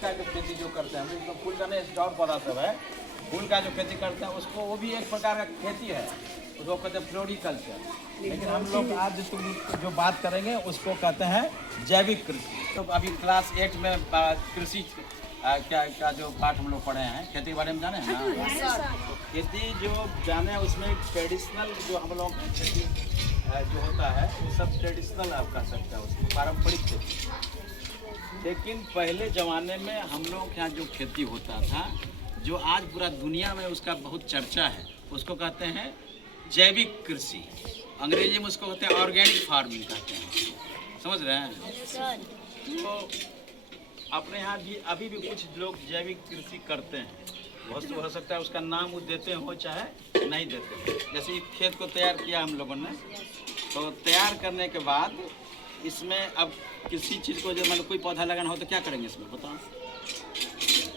का जो खेती जो करते हैं, हम लोग फूल का नहीं, और पौधा सब है, फूल का जो खेती करते हैं उसको, वो भी एक प्रकार का खेती है, उसको कहते हैं फ्लोरिकल्चर। लेकिन हम लोग आज जो बात करेंगे उसको कहते हैं जैविक कृषि। तो अभी क्लास 8 में कृषि क्या जो पाठ हम लोग पढ़े हैं, खेती के बारे में जाने हैं ना। तो खेती जो जाने हैं उसमें ट्रेडिशनल जो हम लोग खेती जो होता है वो सब ट्रेडिशनल आप कह सकते हैं, उसको पारंपरिक खेती। लेकिन पहले ज़माने में हम लोग यहाँ जो खेती होता था, जो आज पूरा दुनिया में उसका बहुत चर्चा है, उसको कहते हैं जैविक कृषि। अंग्रेजी में उसको कहते हैं ऑर्गेनिक फार्मिंग कहते हैं, समझ रहे हैं। तो अपने यहाँ भी अभी भी कुछ लोग जैविक कृषि करते हैं, हो सकता है उसका नाम वो देते हो चाहे नहीं देते। जैसे खेत को तैयार किया हम लोगों ने, तो तैयार करने के बाद इसमें अब किसी चीज़ को जो मतलब कोई पौधा लगाना हो तो क्या करेंगे इसमें बताओ।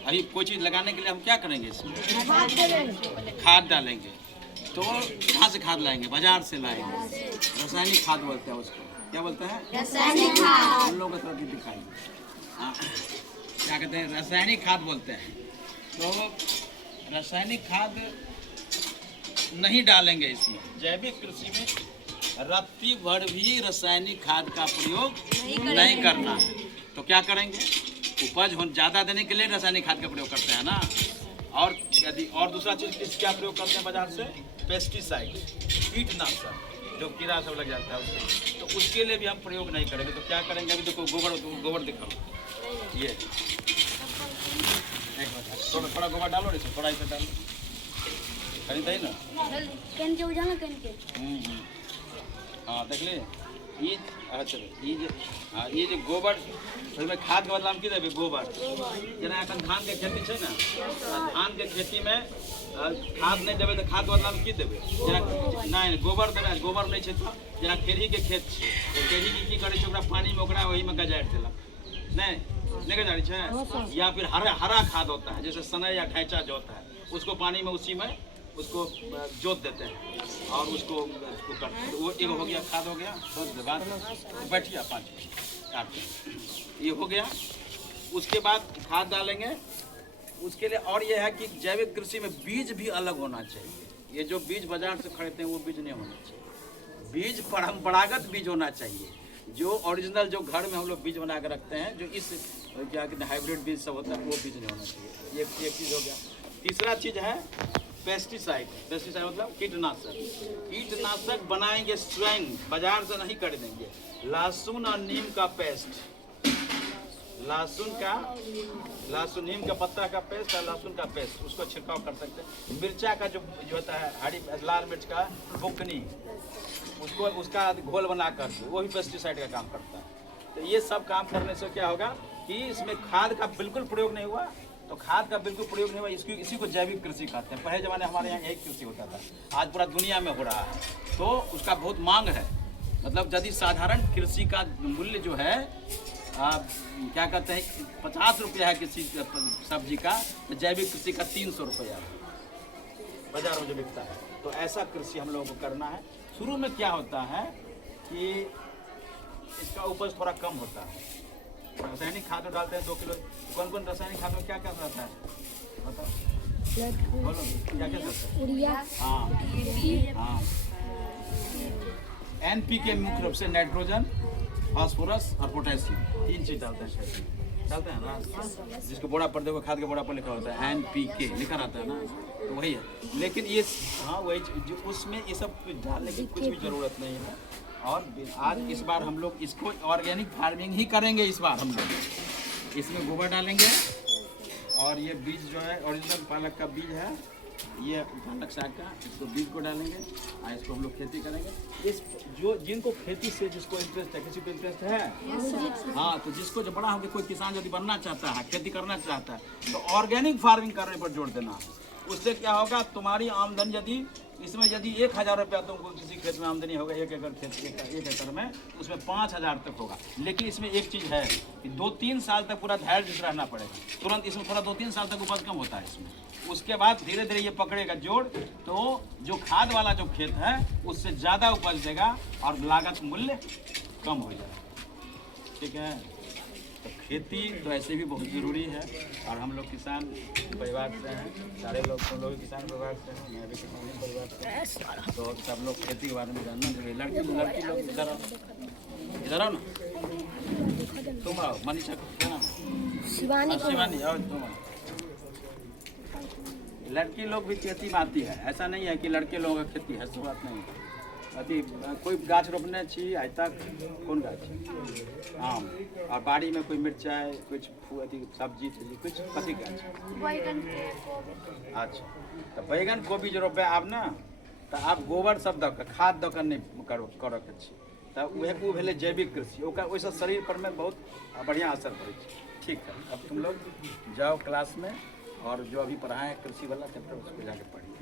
अभी कोई चीज़ लगाने के लिए हम क्या करेंगे इसमें, खाद डालेंगे। तो कहाँ से खाद लाएंगे, बाजार से लाएंगे, रासायनिक खाद बोलते हैं उसको, क्या बोलते हैं रासायनिक खाद। हम लोग को तरफ दिखाएंगे क्या कहते हैं, रासायनिक खाद बोलते हैं। तो रासायनिक खाद नहीं डालेंगे इसमें, जैविक कृषि में रत्ती भर भी रासायनिक खाद का प्रयोग नहीं करना है। तो क्या करेंगे, उपज ज़्यादा देने के लिए रासायनिक खाद का प्रयोग करते हैं ना। और यदि और दूसरा चीज़ क्या प्रयोग करते हैं बाजार से, पेस्टिसाइड, कीटनाशक, जो कीड़ा सब लग जाता है उसमें, तो उसके लिए भी हम प्रयोग नहीं करेंगे। तो क्या करेंगे, अभी देखो गोबर दिखाओ, ये थोड़ा गोबर डालो ना, थोड़ा इसे डालो, खरीदा ही ना। हाँ देख ले, ये अच्छा ये जो गोबर, में खाद के बदला की देवे गोबर। जना एखन धान के खेती है ना, धान के खेती में खाद नहीं देवे तो खाद बदला की देवे, नहीं गोबर देवे, गोबर नहीं है तो जना खेड़ी के खेत है, तो खेड़ी की करे पानी में ओकरा वही में गजारि देलक, नहीं गजारि है। या फिर हरा खाद होता है, जैसे सनई या ढैंचा जो होता है, उसको पानी में उसी में उसको जोत देते हैं और उसको करते हैं। वो एक हो गया, खाद हो गया। बैठिए 5 मिनट काट, ये हो गया। उसके बाद खाद डालेंगे उसके लिए। और ये है कि जैविक कृषि में बीज भी अलग होना चाहिए। ये जो बीज बाजार से खरीदते हैं वो बीज नहीं होना चाहिए, बीज परंपरागत बीज होना चाहिए। जो ओरिजिनल जो घर में हम लोग बीज बना के रखते हैं, जो इस क्या कहते हैं हाइब्रिड बीज सब होता है, वो बीज नहीं होना चाहिए। ये एक चीज़ हो गया। तीसरा चीज़ है पेस्टिसाइड। पेस्टिसाइड मतलब कीटनाशक। कीटनाशक बनाएंगे स्वयं, बाजार से नहीं खरीदेंगे। लहसुन और नीम का पेस्ट, नीम का पत्ता का पेस्ट और लहसुन का पेस्ट, उसको छिड़काव कर सकते हैं। मिर्चा का जो होता है हरी लाल मिर्च का बुकनी, उसका घोल बना कर वो भी पेस्टिसाइड का काम करता है। तो ये सब काम करने से क्या होगा कि इसमें खाद का बिल्कुल प्रयोग नहीं हुआ। तो खाद का बिल्कुल प्रयोग नहीं हुआ, इसी को जैविक कृषि कहते हैं। पहले ज़माने हमारे यहाँ यही कृषि होता था, आज पूरा दुनिया में हो रहा है। तो उसका बहुत मांग है। मतलब यदि साधारण कृषि का मूल्य जो है क्या कहते हैं 50 रुपया है किसी सब्जी का, तो जैविक कृषि का 300 रुपया बाजार में जो बिकता है। तो ऐसा कृषि हम लोगों को करना है। शुरू में क्या होता है कि इसका उपज थोड़ा कम होता है। रासायनिक खाद डालते हैं 2 किलो। कौन कौन रासायनिक खाद में क्या क्या रहता है बताओ, बोलो क्या क्या रहता है। हाँ NPK मुख्य रूप से नाइट्रोजन, फास्फोरस और पोटेशियम, 3 चीज डालते हैं ना। जिसको बोरा पर देखो, खाद के बोरा पर लिखा होता है NPK लिखा रहता है ना, तो वही है। लेकिन ये वही जो उसमें ये सब डालने की कुछ भी जरूरत नहीं है। और आज इस बार हम लोग इसको ऑर्गेनिक फार्मिंग ही करेंगे। इस बार हम लोग इसमें गोबर डालेंगे और ये बीज जो है ओरिजिनल पालक का बीज है, ये पालक साग का, इसको बीज को डालेंगे और इसको हम लोग खेती करेंगे। इस जो जिनको खेती से जिसको इंटरेस्ट है, किसी को इंटरेस्ट है हाँ, तो जिसको जो बड़ा होकर कोई किसान यदि बनना चाहता है, खेती करना चाहता है, तो ऑर्गेनिक फार्मिंग करने पर जोर देना। उससे क्या होगा, तुम्हारी आमदनी यदि 1000 रुपया तुमको किसी खेत में आमदनी होगा, 1 एकड़ खेत 1 एकड़ में, उसमें 5000 तक होगा। लेकिन इसमें एक चीज़ है कि 2-3 साल तक पूरा धैर्य रहना पड़ेगा। तुरंत इसमें थोड़ा 2-3 साल तक उपज कम होता है इसमें। उसके बाद धीरे धीरे ये पकड़ेगा जोड़, तो जो खाद वाला जो खेत है उससे ज़्यादा उपज देगा और लागत मूल्य कम हो जाएगा। ठीक है। तो खेती तो ऐसे भी बहुत ज़रूरी है और हम लोग किसान परिवार से हैं, सारे लोग तुम लोग किसान परिवार से हैं, मैं भी किसान परिवार से हूं। तो सब लोग खेती के बारे में जानना चाहिए। लड़की लोग इधर आओ ना, तुम आओ, मनीषा क्या नाम है? शिवानी आओ तुम आओ। लड़की लोग भी खेती में आती है, ऐसा नहीं है कि लड़के लोगों का खेती है, ऐसी बात नहीं है। अथी कोई गाछ रोपने छी आज तक? कौन गाछ? आम। और बाड़ी में कोई मिर्चाई, कुछ अथी सब्जी थी, कुछ कथी गाछ? बैगन के कोबी। अच्छा, तो बैगन कोबी जो रोपे आब ना, तो आप गोबर सब दऽ कऽ खाद दऽ कऽ नहीं करऽ के छी, तो वह भेलै जैविक कृषि। ओहिसँ शरीर पर में बहुत बढ़िया असर पड़ै छै। ठीक है, अब तुम लोग जाओ क्लास में और जो अभी पढ़ाएं कृषि वाला चैप्टर उसको जाके पढ़िए।